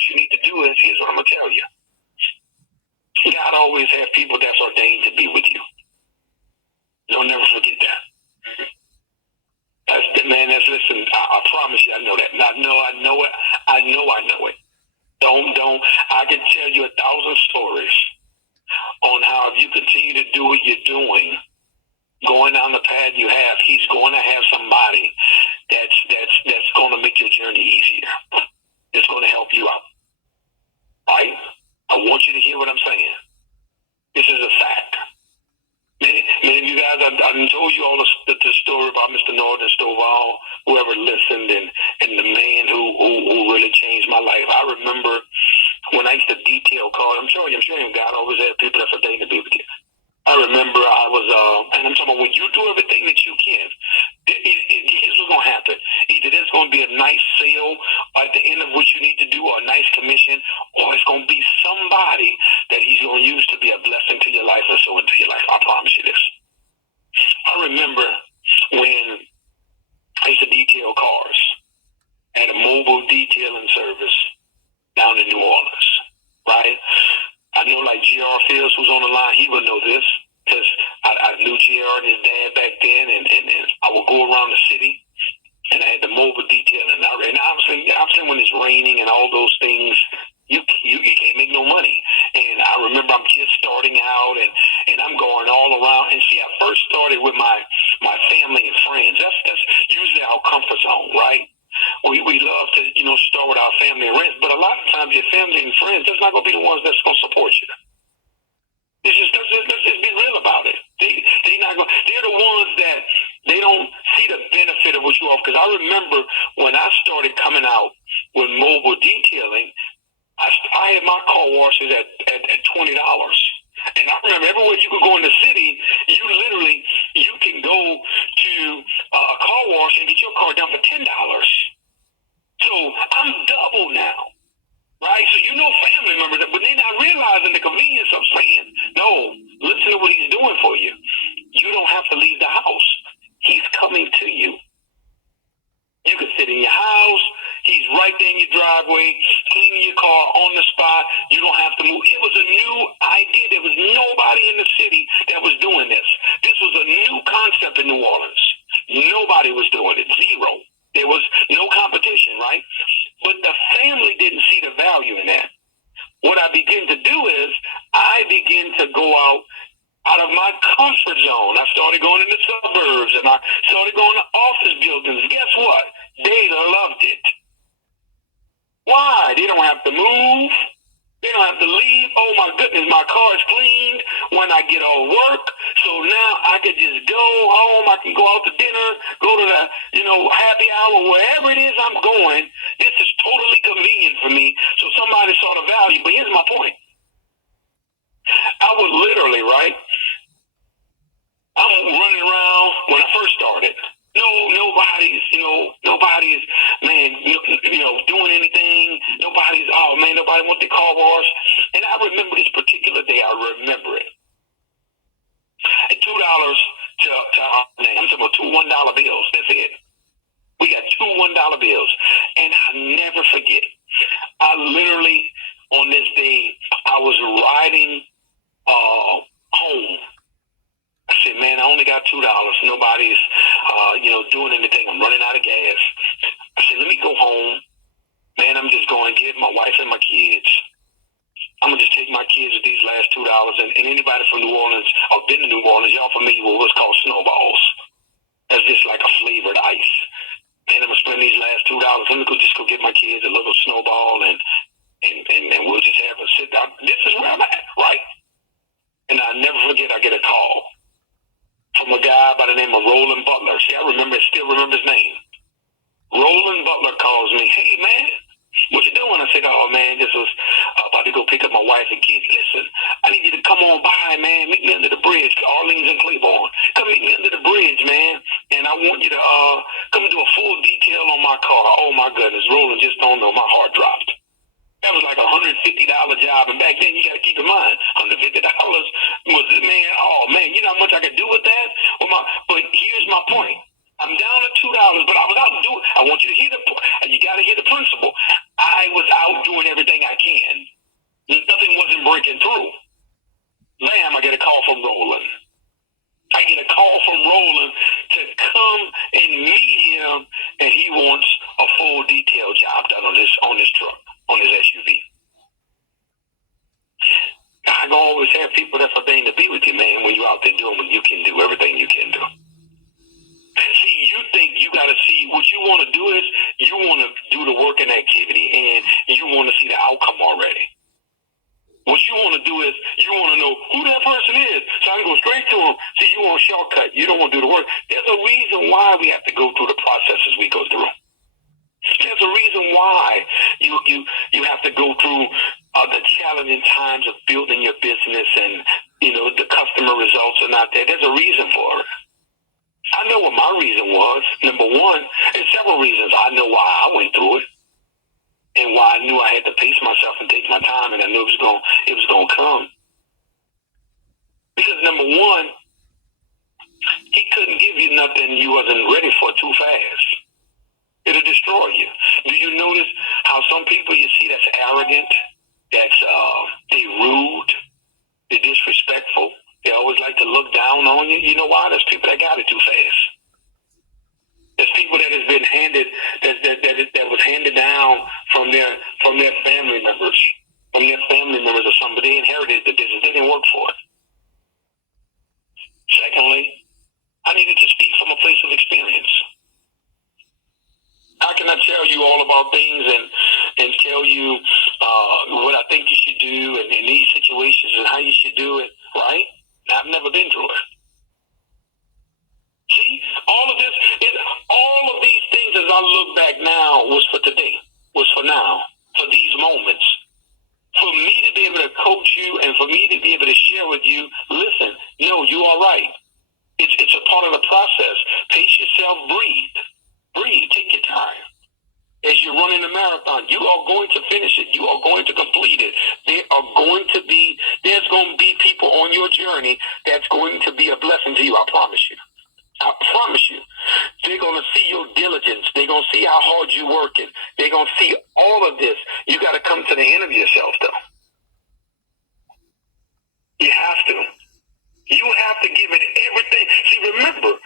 what you need to do is, here's what I'm going to tell you. God always has people that's ordained to be with you. Don't never forget that. Listen, I promise you, I know that. I know it. I know it. Don't, I can tell you 1,000 stories on how if you continue to do what you're doing, going down the path you have, he's going to have somebody that's going to make your journey easier. It's going to help you out. Right? I want you to hear what I'm saying. This is a fact. Many of you guys, I've told you all the story about Mr. Norton Stovall, whoever listened, and the man who really changed my life. I remember when I used to detail cars. I'm sure God always had people that's ordained to be with you. I remember I was, and I'm talking about when you do everything that you can, here's what's going to happen. Either there's going to be a nice sale at the end of what you need to do, or a nice commission, or it's going to be somebody that he's going to use to be a blessing to your life or so into your life. I promise you this. I remember when I used to detail cars at a mobile detailing service down in New Orleans, right? I know like J.R. Fields, who's on the line, he would know this, because I knew J.R. and his dad back then, and I would go around the city, and I had the mobile detailing. And obviously when it's raining and all those things, you can't make no money. And I remember I'm just starting out, and I'm going all around. And see, I first started with my family and friends. That's usually our comfort zone, right? We love to, start with our family and friends, but a lot of times your family and friends, that's not going to be the ones that's going to support you. Let's just be real about it. They're the ones that they don't see the benefit of what you offer. Because I remember when I started coming out with mobile detailing, I had my car washes at $20. And I remember everywhere you could go in the city, you can go to a car wash and get your car done for $10. So I'm double now, right? So family members, but they're not realizing the convenience of saying, no, listen to what he's doing for you. You don't have to leave the house. He's coming to you. You can sit in your house. He's right there in your driveway, cleaning your car on the spot. You don't have to move. It was a new idea. There was nobody in the city that was doing this. This was a new concept in New Orleans. Nobody was doing it. Zero. There was no competition, right? But the family didn't see the value in that. What I began to do is I began to go out of my comfort zone. I started going in the suburbs, and I started going to office buildings. Guess what? They loved it. Why? They don't have to move. They don't have to leave. Oh, my goodness, my car is cleaned when I get off work. So now I can just go home. I can go out to dinner, go to the, happy hour, wherever it is I'm going. This is totally convenient for me. So somebody saw the value. But here's my point. I was literally, right? I'm running around when I first started. Nobody's, man, doing anything. Nobody wants their car wash. And I remember this particular day. I remember it. At $2 to our name. I'm talking about two $1 bills. That's it. We got two $1 bills. And I never forget. I literally, on this day, I was riding home. I said, man, I only got $2. Nobody's, doing anything. I'm running out of gas. I said, let me go home. Man, I'm just going to give my wife and my kids. I'm going to just take my kids with these last $2. And anybody from New Orleans or been to New Orleans, y'all familiar with what's called snowballs. That's just like a flavored ice. Man, I'm going to spend these last $2. Let me go get my kids a little snowball and we'll just have a sit down. This is where I'm at, right? And I'll never forget, I get a call from a guy by the name of Roland Butler. See, I still remember his name. Roland Butler calls me, hey, man, what you doing? I said, oh, man, just was about to go pick up my wife and kids. Listen, I need you to come on by, man. Meet me under the bridge. Orleans and Claiborne. Come meet me under the bridge, man. And I want you to come and do a full detail on my car. Oh, my goodness. Roland, just don't know. My heart dropped. That was like a $150 job. And back then, you got to keep in mind, $150 was, man, you know how much I could do with that? But here's my point. I'm down to $2, but I was out doing. I want you to hear you got to hear the principle. I was out doing everything everything I can. Nothing wasn't breaking through. Bam, I get a call from Roland. I get a call from Roland to come and meet him, and he wants a full detail job done on this truck, on this SUV. I always have people that's ordained to be with you, man, when you're out there doing what you can do, everything you can do. See, you think you got to see, what you want to do is you want to do the work and activity, and you want to see the outcome already. What you want to do is you want to know who that person is, so I can go straight to them. See, you want a shortcut. You don't want to do the work. There's a reason why we have to go through the processes we go through. There's a reason why you have to go through the challenging times of building your business, and the customer results are not there. There's a reason for it. I know what my reason was. Number one, there's several reasons. I know why I went through it, and why I knew I had to pace myself and take my time, and I knew it was going to come. Because number one, he couldn't give you nothing you wasn't ready for too fast. It'll destroy you. Do you notice how some people you see that's arrogant, that's they rude, they're disrespectful, they always like to look down on you? You know why? There's people that got it too fast. There's people that has been handed that was handed down from their family members, or somebody. They inherited the business. They didn't work for it. Secondly, I needed to speak from a place of experience. How can I tell you all about things and tell you what I think you should do and in these situations and how you should do it, right? I've never been through it. See, all of these things as I look back now was for today, was for now, for these moments. For me to be able to coach you and for me to be able to share with you, listen, no, you are right. It's a part of the process. Pace yourself, breathe. Breathe, take your time. As you're running a marathon, you are going to finish it. You are going to complete it. There's going to be people on your journey that's going to be a blessing to you. I promise you. I promise you. They're going to see your diligence. They're going to see how hard you're working. They're going to see all of this. You got to come to the end of yourself, though. You have to. You have to give it everything. See, remember,